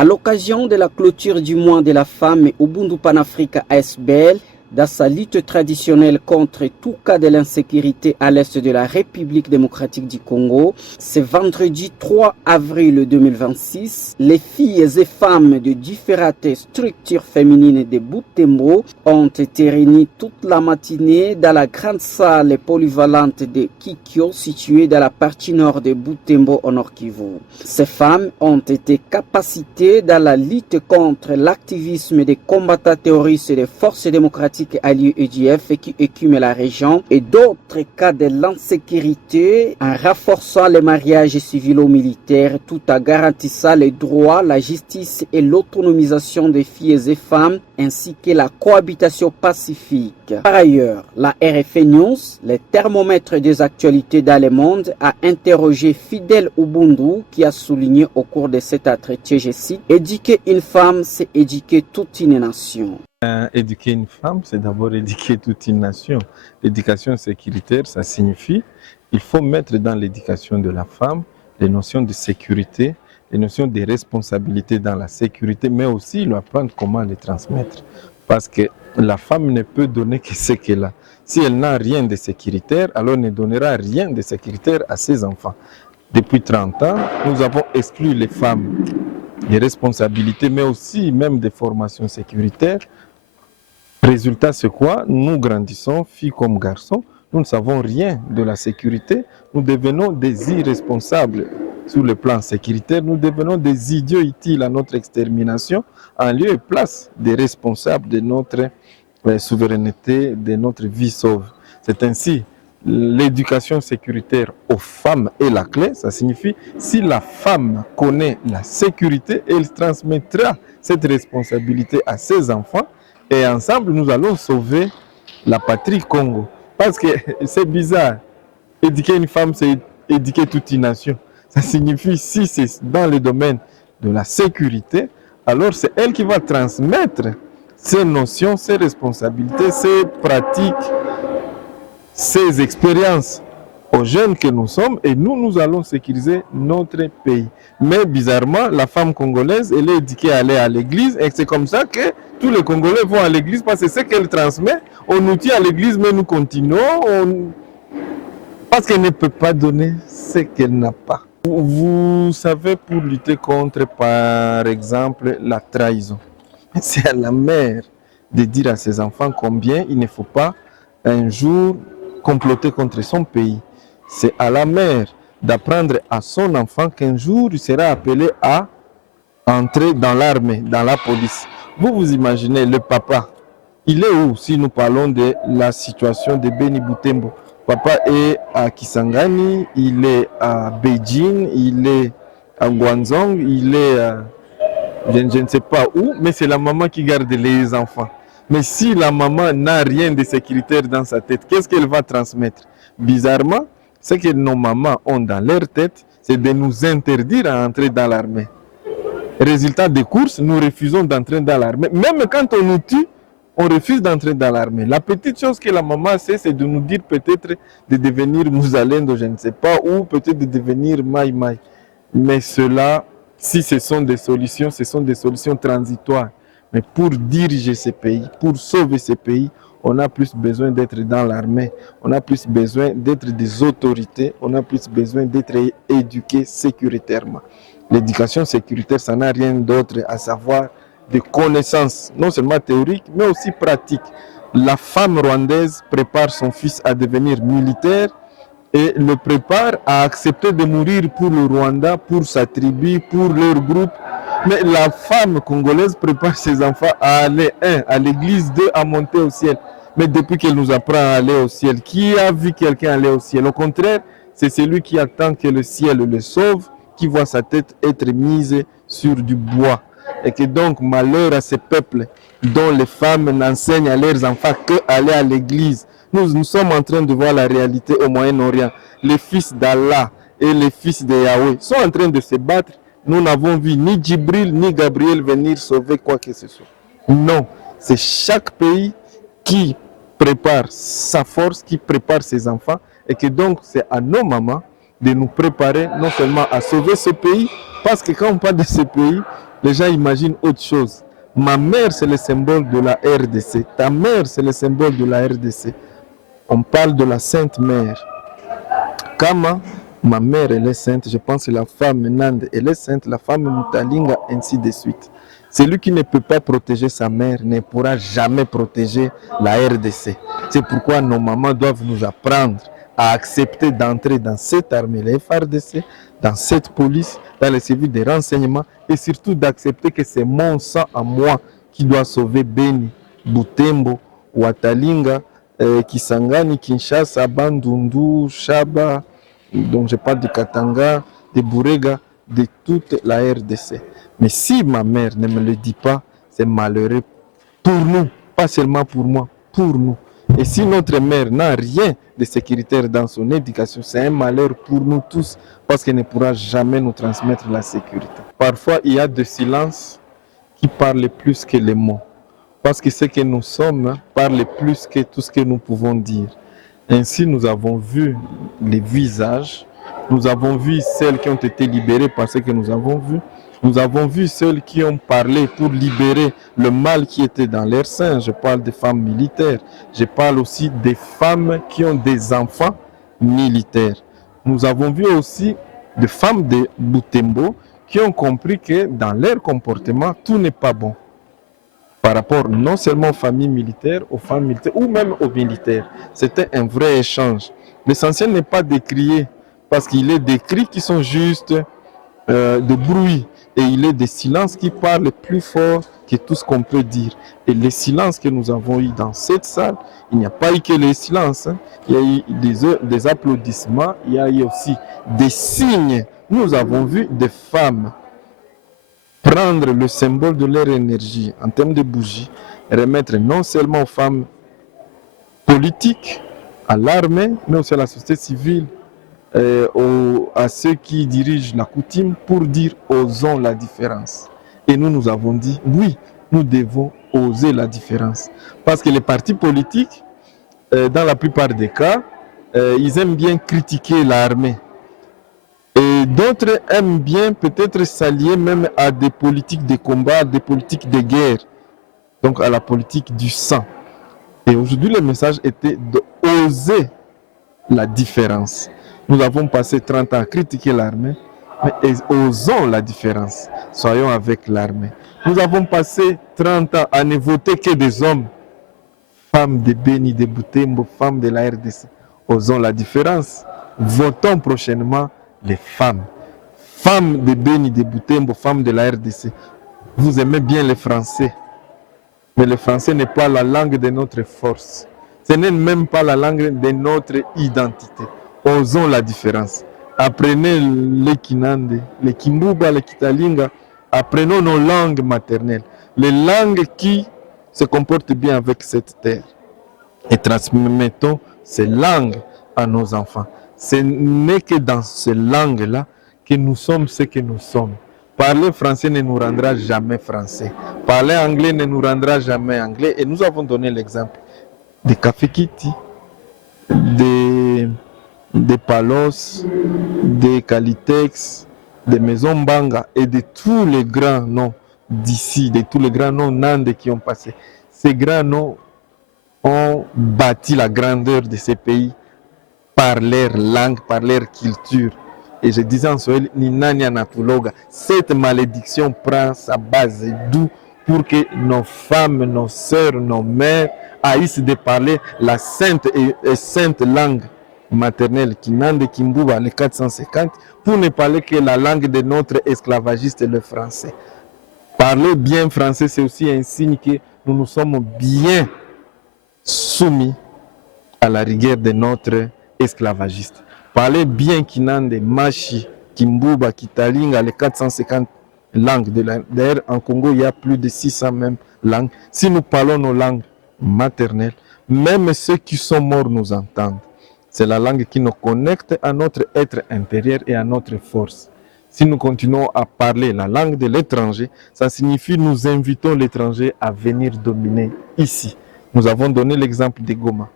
À l'occasion de la clôture du mois de la femme, Ubuntu Panafrica ASBL, dans sa lutte traditionnelle contre tout cas de l'insécurité à l'est de la République démocratique du Congo, ce vendredi 3 avril 2026, les filles et femmes de différentes structures féminines de Butembo ont été réunies toute la matinée dans la grande salle polyvalente de Kikyo située dans la partie nord de Butembo au Nord Kivu. Ces femmes ont été capacitées dans la lutte contre l'activisme des combattants terroristes des forces démocratiques alliés EDF qui écument la région et d'autres cas de l'insécurité en renforçant les mariages civilo-militaires tout en garantissant les droits, la justice et l'autonomisation des filles et femmes ainsi que la cohabitation pacifique. Par ailleurs, la RFA News, le thermomètre des actualités dans le monde, a interrogé Fidèle Ubundu qui a souligné au cours de cet entretien, je cite, « Éduquer une femme, c'est éduquer toute une nation ». Éduquer une femme, c'est d'abord éduquer toute une nation. L'éducation sécuritaire, ça signifie qu'il faut mettre dans l'éducation de la femme les notions de sécurité, les notions de responsabilité dans la sécurité, mais aussi lui apprendre comment les transmettre. Parce que la femme ne peut donner que ce qu'elle a. Si elle n'a rien de sécuritaire, alors elle ne donnera rien de sécuritaire à ses enfants. Depuis 30 ans, nous avons exclu les femmes des responsabilités, mais aussi même des formations sécuritaires. Résultat, c'est quoi? Nous grandissons, filles comme garçons, nous ne savons rien de la sécurité, nous devenons des irresponsables sur le plan sécuritaire, nous devenons des idiots utiles à notre extermination en lieu et place des responsables de notre souveraineté, de notre vie sauve. C'est ainsi, l'éducation sécuritaire aux femmes est la clé, ça signifie si la femme connaît la sécurité, elle transmettra cette responsabilité à ses enfants. Et ensemble, nous allons sauver la patrie Congo. Parce que c'est bizarre. Éduquer une femme, c'est éduquer toute une nation. Ça signifie, si c'est dans le domaine de la sécurité, alors c'est elle qui va transmettre ces notions, ces responsabilités, ces pratiques, ces expériences aux jeunes que nous sommes et nous allons sécuriser notre pays. Mais bizarrement, la femme congolaise, elle est éduquée à aller à l'église et c'est comme ça que tous les Congolais vont à l'église parce que c'est ce qu'elle transmet. On nous tient à l'église, mais nous continuons parce qu'elle ne peut pas donner ce qu'elle n'a pas. Vous savez, pour lutter contre, par exemple, la trahison, c'est à la mère de dire à ses enfants combien il ne faut pas un jour comploter contre son pays. C'est à la mère d'apprendre à son enfant qu'un jour, il sera appelé à entrer dans l'armée, dans la police. Vous imaginez, le papa, il est où si nous parlons de la situation de Beni Butembo? Papa est à Kisangani, il est à Beijing, il est à Guangzhou, il est à, je ne sais pas où, mais c'est la maman qui garde les enfants. Mais si la maman n'a rien de sécuritaire dans sa tête, qu'est-ce qu'elle va transmettre? Bizarrement, ce que nos mamans ont dans leur tête, c'est de nous interdire à entrer dans l'armée. Résultat des courses, nous refusons d'entrer dans l'armée. Même quand on nous tue, on refuse d'entrer dans l'armée. La petite chose que la maman sait, c'est de nous dire peut-être de devenir Mouzalendo, je ne sais pas, ou peut-être de devenir Maï. Mais cela, si ce sont des solutions transitoires. Mais pour diriger ces pays, pour sauver ces pays, on a plus besoin d'être dans l'armée, on a plus besoin d'être des autorités, on a plus besoin d'être éduqués sécuritairement. L'éducation sécuritaire, ça n'a rien d'autre à savoir des connaissances, non seulement théoriques, mais aussi pratiques. La femme rwandaise prépare son fils à devenir militaire et le prépare à accepter de mourir pour le Rwanda, pour sa tribu, pour leur groupe. Mais la femme congolaise prépare ses enfants à aller, à l'église, à monter au ciel. Mais depuis qu'elle nous apprend à aller au ciel, qui a vu quelqu'un aller au ciel? Au contraire, c'est celui qui attend que le ciel le sauve, qui voit sa tête être mise sur du bois. Et que donc, malheur à ces peuples dont les femmes n'enseignent à leurs enfants qu'aller à l'église. Nous sommes en train de voir la réalité au Moyen-Orient. Les fils d'Allah et les fils de Yahweh sont en train de se battre. Nous n'avons vu ni Djibril ni Gabriel venir sauver quoi que ce soit. Non, c'est chaque pays qui prépare sa force, qui prépare ses enfants. Et que donc, c'est à nos mamans de nous préparer non seulement à sauver ce pays, parce que quand on parle de ce pays, les gens imaginent autre chose. Ma mère, c'est le symbole de la RDC. Ta mère, c'est le symbole de la RDC. On parle de la Sainte Mère. Kama, ma mère, elle est sainte. Je pense que la femme Nande, elle est sainte. La femme Mutalinga, ainsi de suite. Celui qui ne peut pas protéger sa mère ne pourra jamais protéger la RDC. C'est pourquoi nos mamans doivent nous apprendre à accepter d'entrer dans cette armée, les FARDC, dans cette police, dans les services de renseignement, et surtout d'accepter que c'est mon sang à moi qui doit sauver Beni, Butembo, Watalinga, Kisangani, Kinshasa, Bandundu, Shaba, donc je parle de Katanga, de Burega, de toute la RDC. Mais si ma mère ne me le dit pas, c'est malheureux pour nous, pas seulement pour moi, pour nous. Et si notre mère n'a rien de sécuritaire dans son éducation, c'est un malheur pour nous tous, parce qu'elle ne pourra jamais nous transmettre la sécurité. Parfois, il y a des silences qui parlent plus que les mots, parce que ce que nous sommes parle plus que tout ce que nous pouvons dire. Ainsi, nous avons vu les visages, nous avons vu celles qui ont été libérées par ce que nous avons vu. Nous avons vu celles qui ont parlé pour libérer le mal qui était dans leur sein. Je parle des femmes militaires. Je parle aussi des femmes qui ont des enfants militaires. Nous avons vu aussi des femmes de Butembo qui ont compris que dans leur comportement, tout n'est pas bon. Par rapport non seulement aux familles militaires, ou même aux militaires. C'était un vrai échange. L'essentiel n'est pas d'écrier, parce qu'il est des cris qui sont juste de bruit. Et il est des silences qui parlent plus fort que tout ce qu'on peut dire. Et les silences que nous avons eus dans cette salle, il n'y a pas eu que les silences. Il y a eu des applaudissements, il y a eu aussi des signes. Nous avons vu des femmes prendre le symbole de leur énergie en termes de bougies, et remettre non seulement aux femmes politiques, à l'armée, mais aussi à la société civile, à ceux qui dirigent la coutume, pour dire osons la différence. Et nous avons dit oui, nous devons oser la différence. Parce que les partis politiques, dans la plupart des cas, ils aiment bien critiquer l'armée. Et d'autres aiment bien peut-être s'allier même à des politiques de combat, des politiques de guerre, donc à la politique du sang. Et aujourd'hui, le message était d'oser la différence. Nous avons passé 30 ans à critiquer l'armée, mais osons la différence. Soyons avec l'armée. Nous avons passé 30 ans à ne voter que des hommes, femmes de Beni, de Butembo, femmes de la RDC. Osons la différence. Votons prochainement les femmes. Femmes de Beni, de Butembo, femmes de la RDC. Vous aimez bien les Français, mais le français n'est pas la langue de notre force. Ce n'est même pas la langue de notre identité. Osons la différence. Apprenez le Kinande, le Kimbuba, le Kitalinga. Apprenons nos langues maternelles. Les langues qui se comportent bien avec cette terre. Et transmettons ces langues à nos enfants. Ce n'est que dans ces langues-là que nous sommes ce que nous sommes. Parler français ne nous rendra jamais français. Parler anglais ne nous rendra jamais anglais. Et nous avons donné l'exemple des Café Kitty, des Palos, des Calitex, des Maisons Banga et de tous les grands noms d'ici, de tous les grands noms Nande qui ont passé. Ces grands noms ont bâti la grandeur de ces pays par leur langue, par leur culture. Et je disais en Swahili, Ninani Anatuloga, cette malédiction prend sa base d'où pour que nos femmes, nos sœurs, nos mères haïssent de parler la sainte et sainte langue maternelle, Kinande, Kimbuba, les 450, pour ne parler que la langue de notre esclavagiste, le français. Parler bien français, c'est aussi un signe que nous nous sommes bien soumis à la rigueur de notre esclavagiste. Parler bien Kinande, Machi, Kimbuba, Kitalinga, les 450 langues. D'ailleurs, en Congo, il y a plus de 600 même langues. Si nous parlons nos langues maternelles, même ceux qui sont morts nous entendent. C'est la langue qui nous connecte à notre être intérieur et à notre force. Si nous continuons à parler la langue de l'étranger, ça signifie que nous invitons l'étranger à venir dominer ici. Nous avons donné l'exemple de Goma.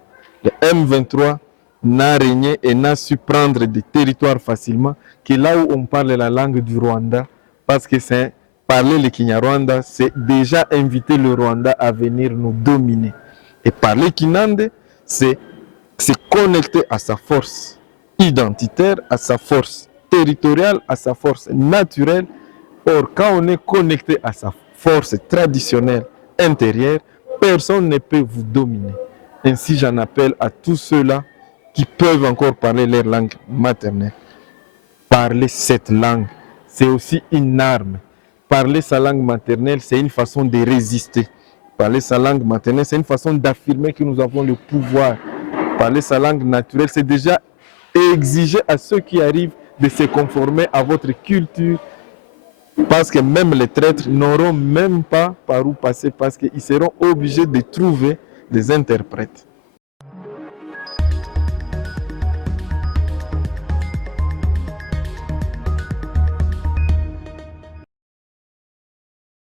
Le M23 n'a régné et n'a su prendre des territoires facilement que là où on parle la langue du Rwanda, parce que c'est parler le Kinyarwanda, c'est déjà inviter le Rwanda à venir nous dominer. Et parler Kinande, c'est se connecter à sa force identitaire, à sa force territoriale, à sa force naturelle. Or, quand on est connecté à sa force traditionnelle intérieure, personne ne peut vous dominer. Ainsi, j'en appelle à tous ceux-là qui peuvent encore parler leur langue maternelle. Parler cette langue, c'est aussi une arme. Parler sa langue maternelle, c'est une façon de résister. Parler sa langue maternelle, c'est une façon d'affirmer que nous avons le pouvoir. Parler sa langue naturelle, c'est déjà exiger à ceux qui arrivent de se conformer à votre culture, parce que même les traîtres n'auront même pas par où passer, parce qu'ils seront obligés de trouver des interprètes.